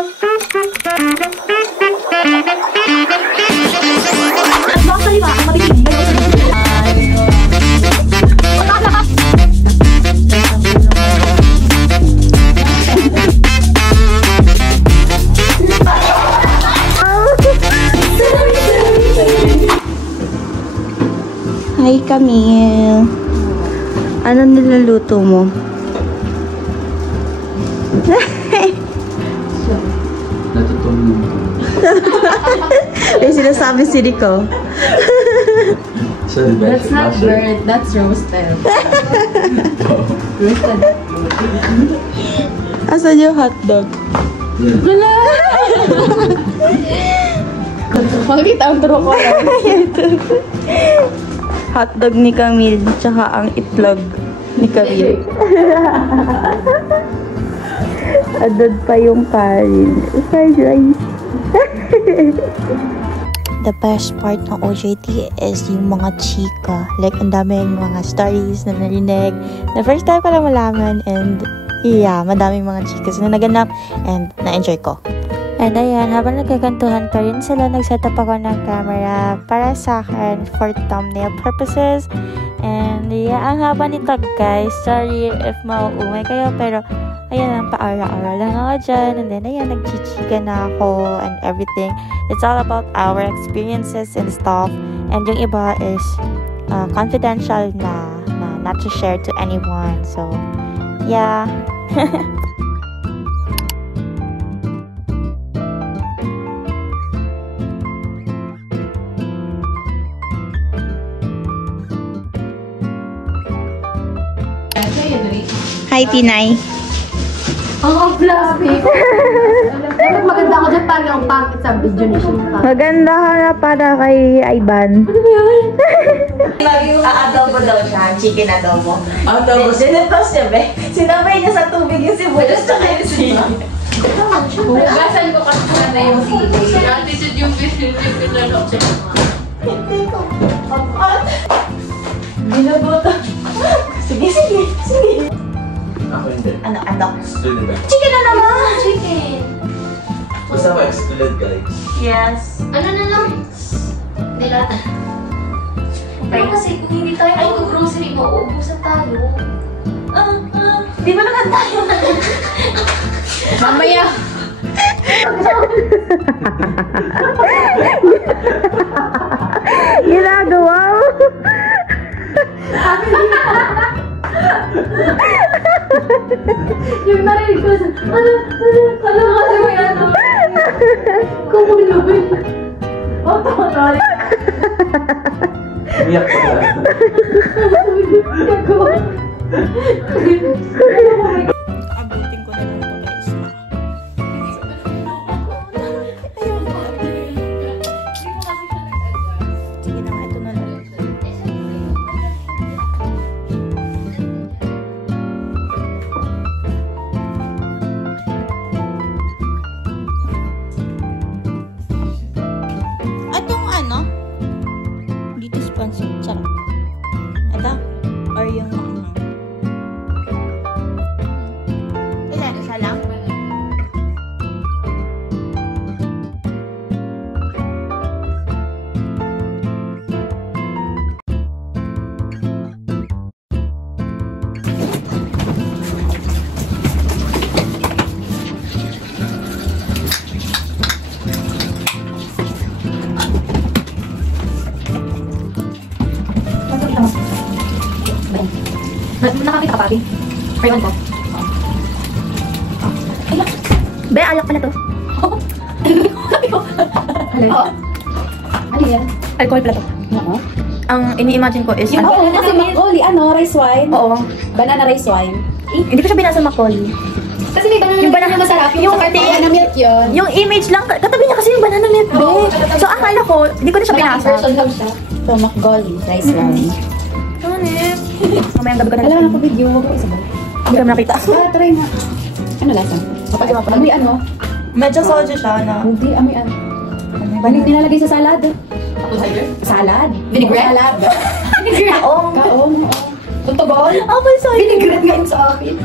Hi, Camille. Ano niluluto mo? Natutunan ko. May sinasabi si Rico. That's not bird, that's roasted. Roasted. Asan yung hotdog? Wala! Makikita ang turo ko lang. Hotdog ni Camille, tsaka ang itlog ni Camille. Adod pa yung kanin. Fried rice. The best part ng OJT is yung mga chika. Like, ang daming mga stories na narinig. The first time ko lang malaman, and yeah, madaming mga chikas na naganap and na-enjoy ko. And ayan, habang nagkakantuhan pa rin sila, nag-set up ako ng camera para sa akin for thumbnail purposes. And yeah, ang haba nito guys. Sorry if mauumay kayo, pero ayan lang, paara-ara lang ako dyan. And then ayan, nagchichika na ako and everything. It's all about our experiences and stuff. And yung iba is confidential na not to share to anyone. So, yeah. Hi, Tinay. Ang plastic. Dapat maganda ako dyan para yung pangit sa video ni Shinka. Maganda ka na para kay Ivan. Ano ba yun? Adobo daw siya. Chicken adobo. Adobo. Sinipos niya, be. Sinabay niya sa tubig yung sibuyas tsaka yung sili. Hugasan ko kasi na yung sili. Attitude yung pinalok siya. Hindi ko. Papat. Binabuto. Sige. Ako hindi. Ano? Excluded ako. Chicken na naman! Chicken. Basta ako excluded, guys. Yes. Ano na lang? Nilata. Pero kasi kung hindi tayo mag-grocery, mauubusan tayo. Di ba naman tayo? Mamaya! Ginagawa mo? Yung narinig ko sa... Ano kasi may ano? Kumuloy. Tama. Umiyak ko na. Abutin ko na lang ito guys. Sige na nga, ito na lang. Itong ano? Dito sponsor. Sarap. Ito? Or yung isa lang? Nakakita ka pa, Abi? Ewan ko. Be, alak pala to. Ano yan? Alcohol pala to. Oo. Ang ini-imagine ko is... Yung kasi Macaulay, rice wine? Oo. Banana rice wine? Hindi ko siya binasa Macaulay. Kasi may banana Yung banana masarap. yung banana milk yun. Yung image lang, katabi niya kasi yung banana milk. Oo. So, akala ko, hindi ko na siya binasa. version lang siya. So, Macaulay, rice wine. Mamayang gabi ko na Alam mo na po video, huwag ko isabay. Hindi ko nakita. Try nga. Ano lasa? Amoy ano? Medyo soju siya na. Hindi, amoy ano? Banig nilalagay sa salad. Salad? Vinaigrette? Salad. Vinaigrette? Kaong. Kaong, oo. Tuntubol? Okay, sorry. Vinaigrette ngayon sa akin.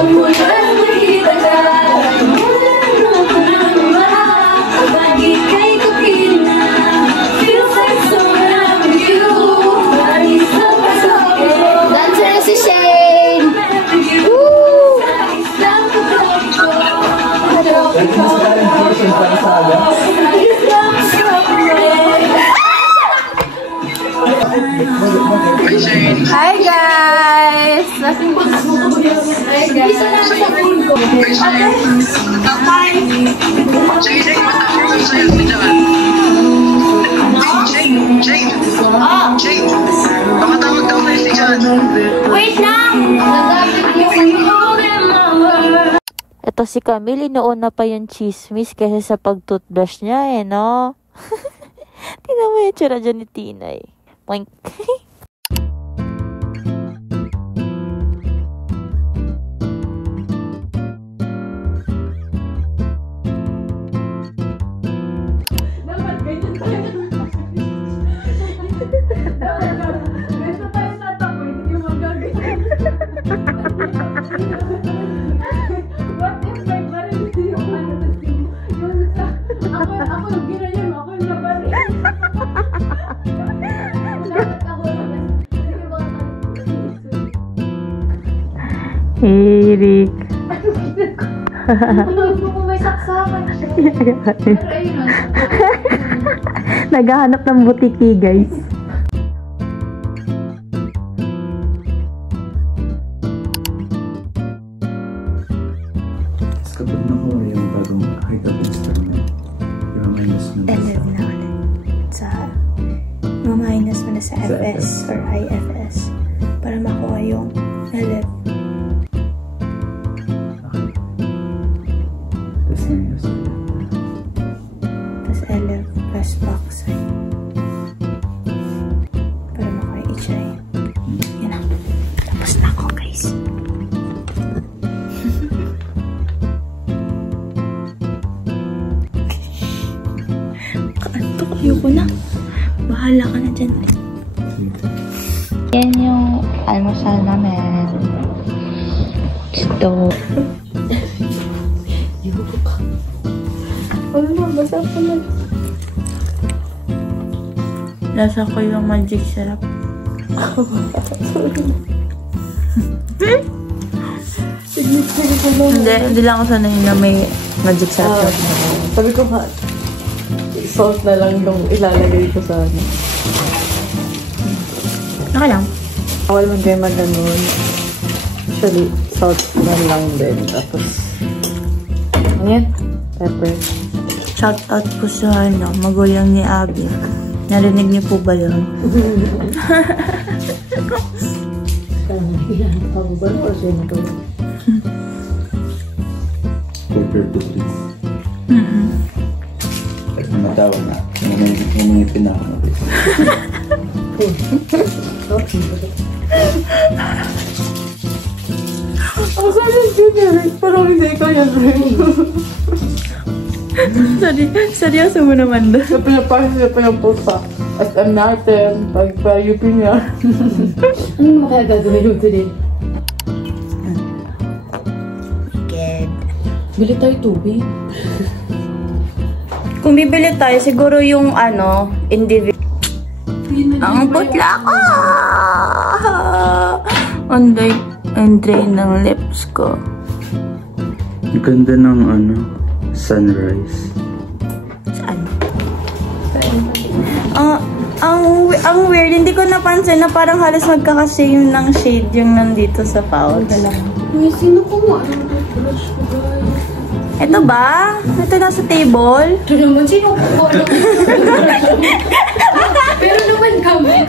Hi guys! Hi guys! Wait lang! Ito si Camille, noon na pa yung chismis kaysa sa pag-toothbrush niya no? Tingnan mo yung tsura dyan ni Tinay. Poink! Hey, Rick. Kung may saksakan siya. Pero ayun, Naghahanap ng butiki, guys. Kapag nakuha yung bagong makikita instrument, i-minus mo na LF na ulit. Ma-minus mo na sa FS or IFS para makuha yung LF. Tapos LF plus backside para makuha HI. Yan na. Tapos na ako, guys. Kaantok, ayoko na. Bahala ka na dyan. Yan yung almusal namin. Ito. Ano na, basa pa na. Lasa ko yung magic syrup. Hindi lang ako sanay na may magic syrup. Sabi ko ba, salt na lang yung ilalagay ko sa ano. Naka lang. Awal man kayo mag-anon. Actually, salt na lang din. Tapos, ano yan? Pepper. Shout out po sa magulang ni Abby. Narinig niyo po ba yun? Ako ba na o siya nito? Quarter to 3. At matawa na. Umingipin na ako na rin. Ako kaya generic. Parang hindi kaya drink. Seryoso mo naman doon. Napinapahit pa yung pusa. At ang natin, pag-payupin niya. Ano makaya gagawin mo today? Good. Bili tayo tubig. Kung bibili tayo, siguro yung individual. Ang putla ko! Ang drain ng lips ko. Ang ganda ng sunrise. Saan? Ang weird, hindi ko napansin na parang halos magkakasame ng shade yung nandito sa pouch. sino ko mo? Ano brush ko, guys? Ito ba? Ito nasa table? Ito naman, sino ko? Pero naman kami,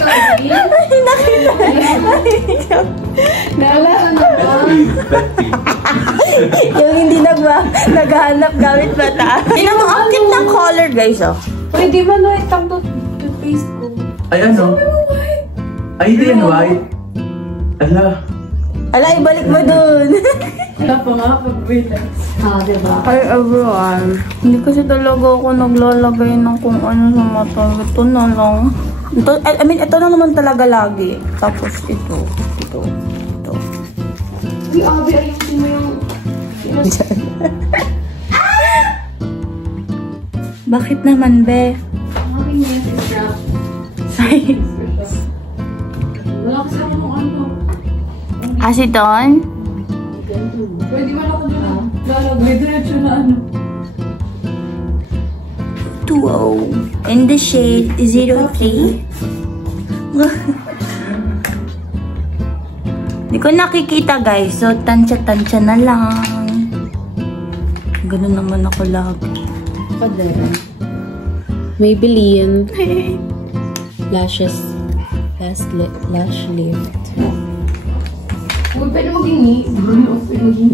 Nakita. Nala ka na ba? Yung hindi naghahanap gamit mata. Tingnan mo, ang cute ng color, guys, oh. Pwede ba na itang toothpaste ko? Ay, ano? Ay, hindi yan white. Ala, ibalik mo dun. Wala pa nga pag-relax. Diba? Hi, everyone. Hindi kasi talaga ako naglalagay ng kung ano sa mata. Ito na lang. Ito na naman talaga lagi. Tapos ito. Uy, Abby, ayusin mo yung dyan. Bakit naman, be? Aking message drop. Ay. Wala kasi ako ng ano. Aceton? Pwede man ako dyan. Lalagay diretso na ano. 2-0. In the shade 03. Hindi ko nakikita, guys. So, tansya-tansya na lang. Ganun naman ako lagi. Padera. Maybelline. Lashes. Lash lift. Uy, pwede maging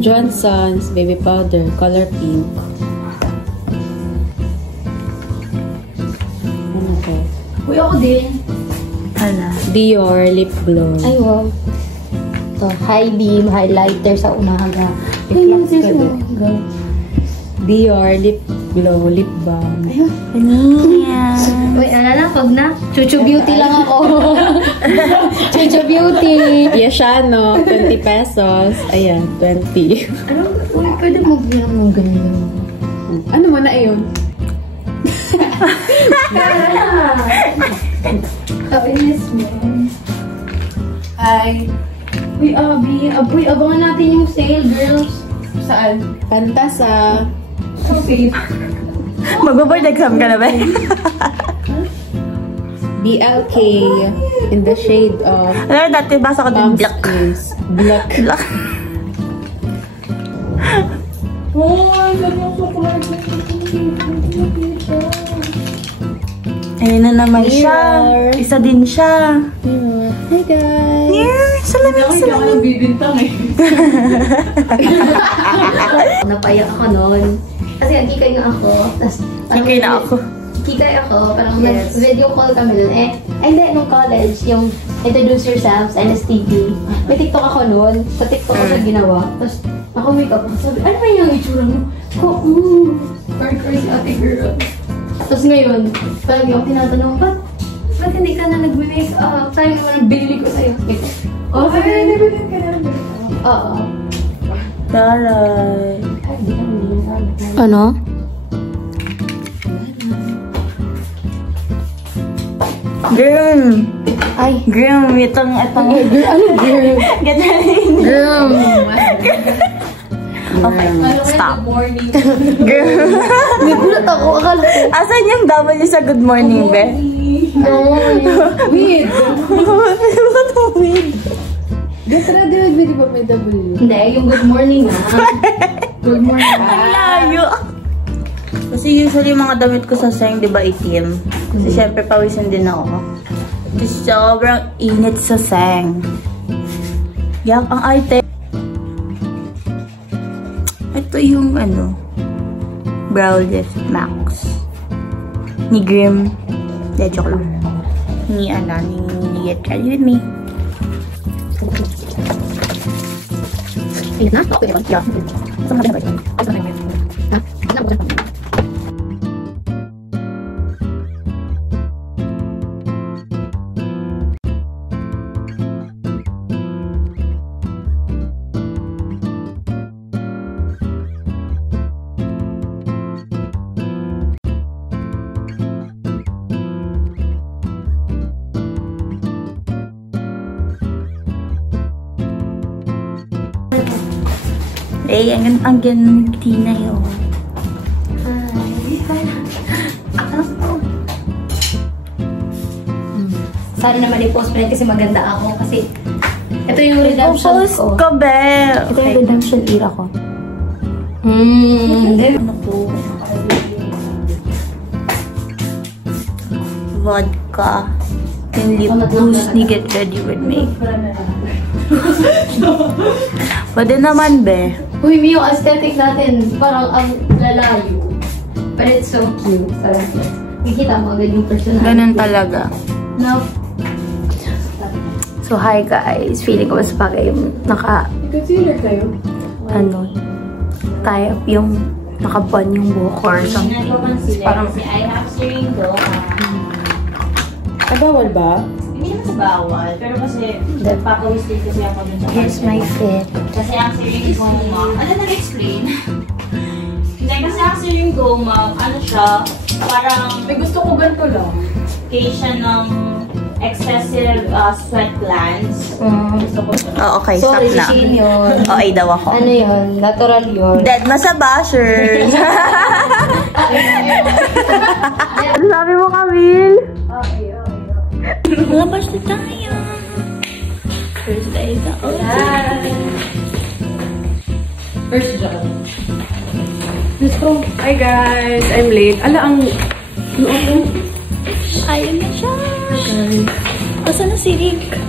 Johnson's baby powder. Color pink. Ano to? Uy, ako din. Hala. Dior lip gloss. Ay, wow. Ito, high beam, highlighter sa umaga. Reflex ka din. Dior lip glow, lip balm. Ganyan. Uy, ano na, pag na. Chuchu Beauty lang ako. Chuchu Beauty. Yashano, 20 pesos. Ayan, 20. Ano? Uy, pwede mag-ilang mong ganyan. Ano mo na yun? Kainis mo. Ay. Uy, Abby. Uy, abangan natin yung sale, girls. Saan? Pantasa. So safe. Magbo-board exam ka na ba? BLK in the shade of Ano, dati basa ko din black. Black. Black. Oh, ganyan ko pala. Ayun na naman siya. Isa din siya. Hi guys! Yeah, salamin. Bibintang eh. Napayak ako noon. Kasi nagkikay nga ako. Kikay na ako. Kikay ako. Parang video call kami noon. Ay, hindi. Nung college, yung introduce yourself sa NSTV. May TikTok ako noon. Sa TikTok ko siya ginawa. Tapos, ako make-up. Sabi, ano ba yung itsura mo? Ko, hardcore si ate girl. Tapos ngayon, parang yung tinatanong, ba't hindi ka na nag-make up? Tayo naman ang binili ko sa'yo. Oh, sabi na, nabili ka na. Oo. Taray. Ay, di ka naman. Ano? Girl. Ay. Girl, itong. Ano, girl? Gataling. Girl. Okay, stop. Morning. Girl. Nagulat ako. Akala ko. Asan yung W sa good morning, be? Weird. Weird. Gatra, di ba may W? Hindi, yung good morning na. Good morning. Layo. Kasi usually mga damit ko sa seng, di ba, itim? Kasi syempre pawisan din ako. Kasi sobrang init sa seng. Yak, ang arte. Ito yung ano, Brow Lift Max. Ni Grim. Yeah, joke lang. Ni Get Ready With Me. Ingat na? Okay, diba? Yeah. Saan natin na ba ito? Saan natin na ba ito? Ha? Saan natin na ba ito? Eh, ang ganti na yun. Sana naman i-post pa rin kasi maganda ako. Kasi ito yung redemption Post ko. ko, be. Ito yung redemption era ko. Ano po? Vodka. Yung lip boost ni Get Ready With Me. Pwede naman, be. Uy, yung aesthetic natin, parang ang lalayo. But it's so cute. Nakikita mo agad yung personality. Ganun talaga. No. So, hi guys. Feeling ko mas bagay yung Concealer kayo? ano, tie up yung nakaban yung buhok or something. Parang, I have steering go. Bawal ba? Hindi naman sa bawal, pero kasi papawis din kasi ako dun sa Here's my fit. Kasi ang Searing Go Mug, ano nag-explain? Hindi, kasi ang Searing Go Mug, ano siya, parang May gusto ko ganito lang. case siya ng excessive sweat glands. Gusto ko siya. Oh, okay, stop Sorry, na. si Shane yun. Okay daw ako. Ano yun? Natural yun. Dead ma sa bashers. Ano sabi mo, Camille? Mga bash na tayo. First day sa First job. Let's go. Hi guys, I'm late. Ala, ang Ayun na siya. Asa na si Rick?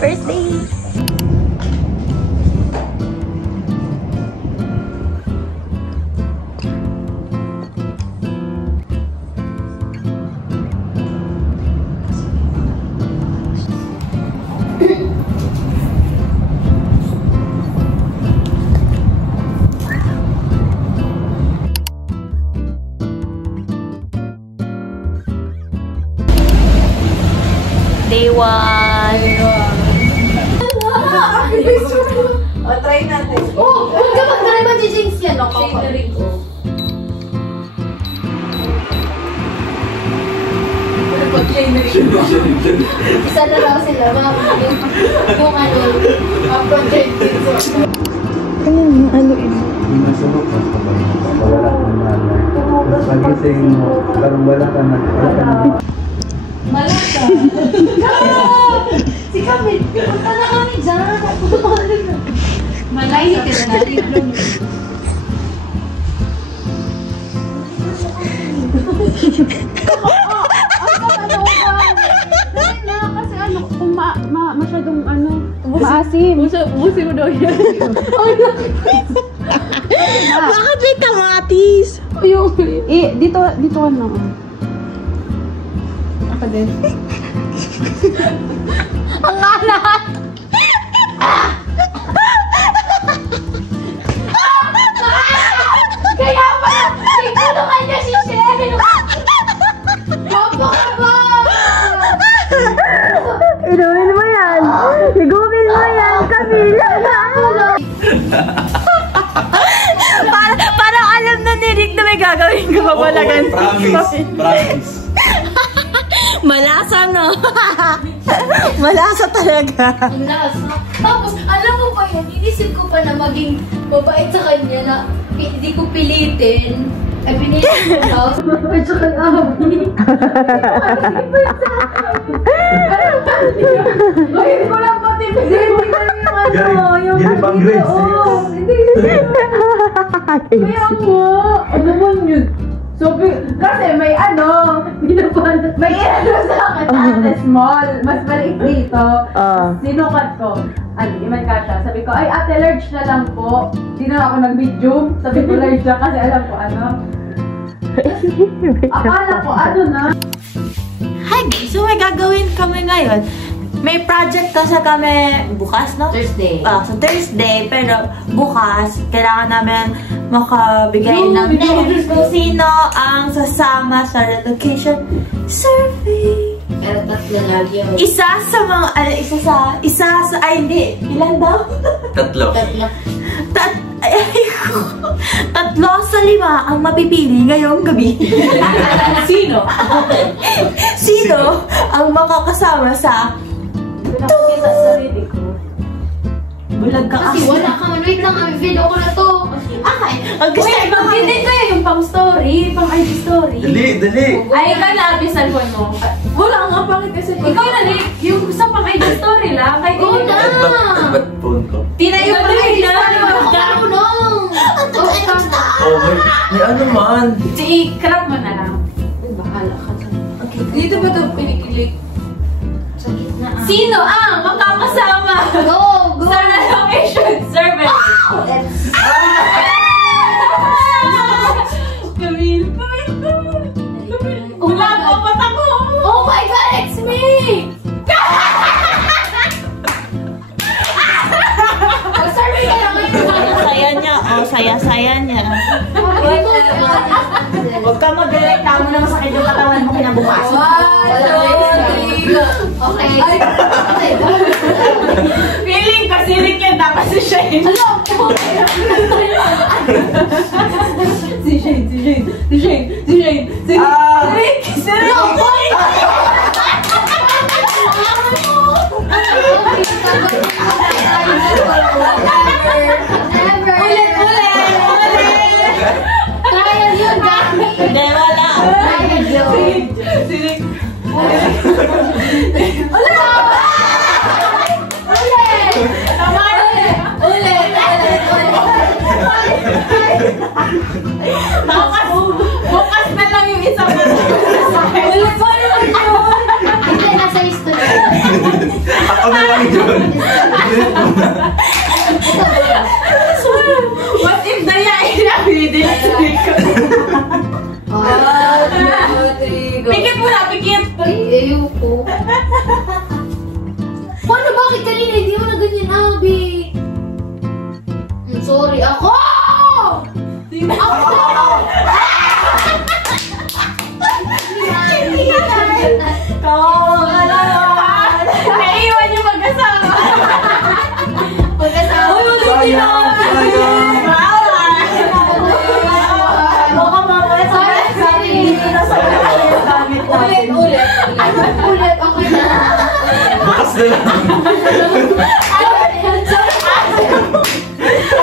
First day. Day 1. try natin. Oh! Huwag ka mag-try ba, Jinx yan? Shade ko. Isa na lang sila. Yung ano, projected. Ano yun? Yung nasa mo ka, wala kang nanay. Tapos pagising mo, parang wala ka na. Malaka. Si Kamil, punta na kami dyan. Malay ka na natin. Kasi ano, kung masyadong ano, maasim. Busi mo daw yan. Bakit may kamatis? Yung, dito ka na. Ako din. Ang alat! Kaya pa! Tinulungan niya si Cheryl! Mababa! Inumin mo yan! Igumin mo yan, Camila! Parang alam na ni Rick na may gagawin ka babalagan. Promise. Malasa, no? Malasa talaga. Ang lasa. Tapos, alam mo pa yan, inisip ko pa na maging mabait sa kanya na hindi ko pilitin. Ay, pinilit ko daw. At saka Abby. Ngayon ko lang pati pilitin yung ano, yung Galing pang grades. Kaya mo, ano mo yun? So, kasi may ano, may ano sa akin, ate small, mas maliit dito. Sinukat ko. Ano, iman ka siya. Sabi ko, ay ate large na lang po. Di na ako nag-medium. Sabi ko large na kasi alam ko ano. Akala ko ano na. Hi guys! So may gagawin kami ngayon. May project kasi kami bukas, no? Thursday. So Thursday, pero bukas, kailangan namin makabigay ng names kung sino ang sasama sa relocation survey. Pero tatlo lagi yun. Ay hindi, ilan daw? Tatlo. Tatlo sa 5 ang mapipili ngayong gabi. Sino? Sino ang makakasama sa Pinakita sa sarili ko. bulag ka Kasi wala ka man. Wait lang, video ko na to. Ang gusto Wait, mag-edit kayo yung pang-story, pang-ID story. Dali. Ay, ikaw na, bisan ko mo. Wala nga, bakit kasi ikaw na, yung sa pang-ID story lang, kahit Go hindi na! Ba't phone ko? Tina yung pang-ID story mo. Ako no! Oh, may ano man. I-crop mo na lang. Bahala ka dyan. Dito ba ito pinikilik? Sa gitna ah. Sino ang makakasama Go! Go! sa relocation survey? Let's... Camille. Wala po, ba't ako? Oh my God! It's me! Mag-survey ka lang ngayon. Huwag ka mag-direct ka mo na masakit yung katawan mo kinabukasan. Okay. Feeling ko silik yan, tapos si Shane. Si Shane. Kaya yun, Gami. Hindi, wala. Kaya yun. Silik. Bukas na lang yung isang Hindi, nasa history. Ako na lang yun. What if dayain na pinidilig ko? Pikit mo na, pikit! Ayoko. Paano bakit kanina hindi mo na ganyan, Abby? Sorry, ako! Naiwan yung mag-asawa. Sayang. Baka mamaya sabi dito na sa Ulit. Okay na. Bukas na lang.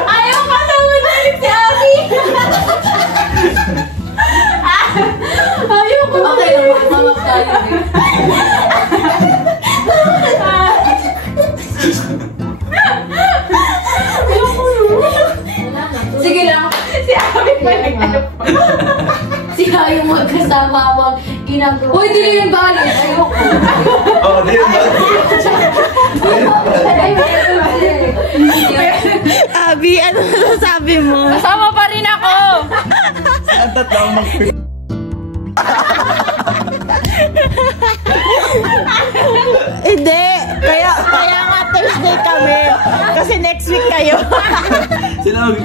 ayaw ka na ulit si Abby. Ayaw ko. Okay, mamap tayo. Sige lang. Si Abby pa Sila yung magkasama mong ginagawa. Uy, di rin balik. Ayoko. Oo, di yun ba? Abby, ano sabi mo? Kasama pa rin ako. Ang tatlong Hindi. Kaya nga Thursday kami. Kasi next week kayo. Sila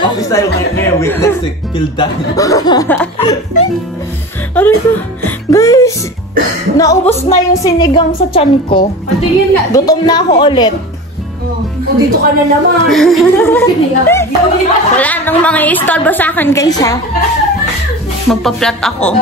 office tayo ngayon week. Next week, feel done. Aray ko. Guys, naubos na yung sinigang sa tiyan ko. Patingin nga. Gutom na ako ulit. O dito ka na naman. Wala nang mga istorbo sa akin, guys, ha? Magpa-flat ako.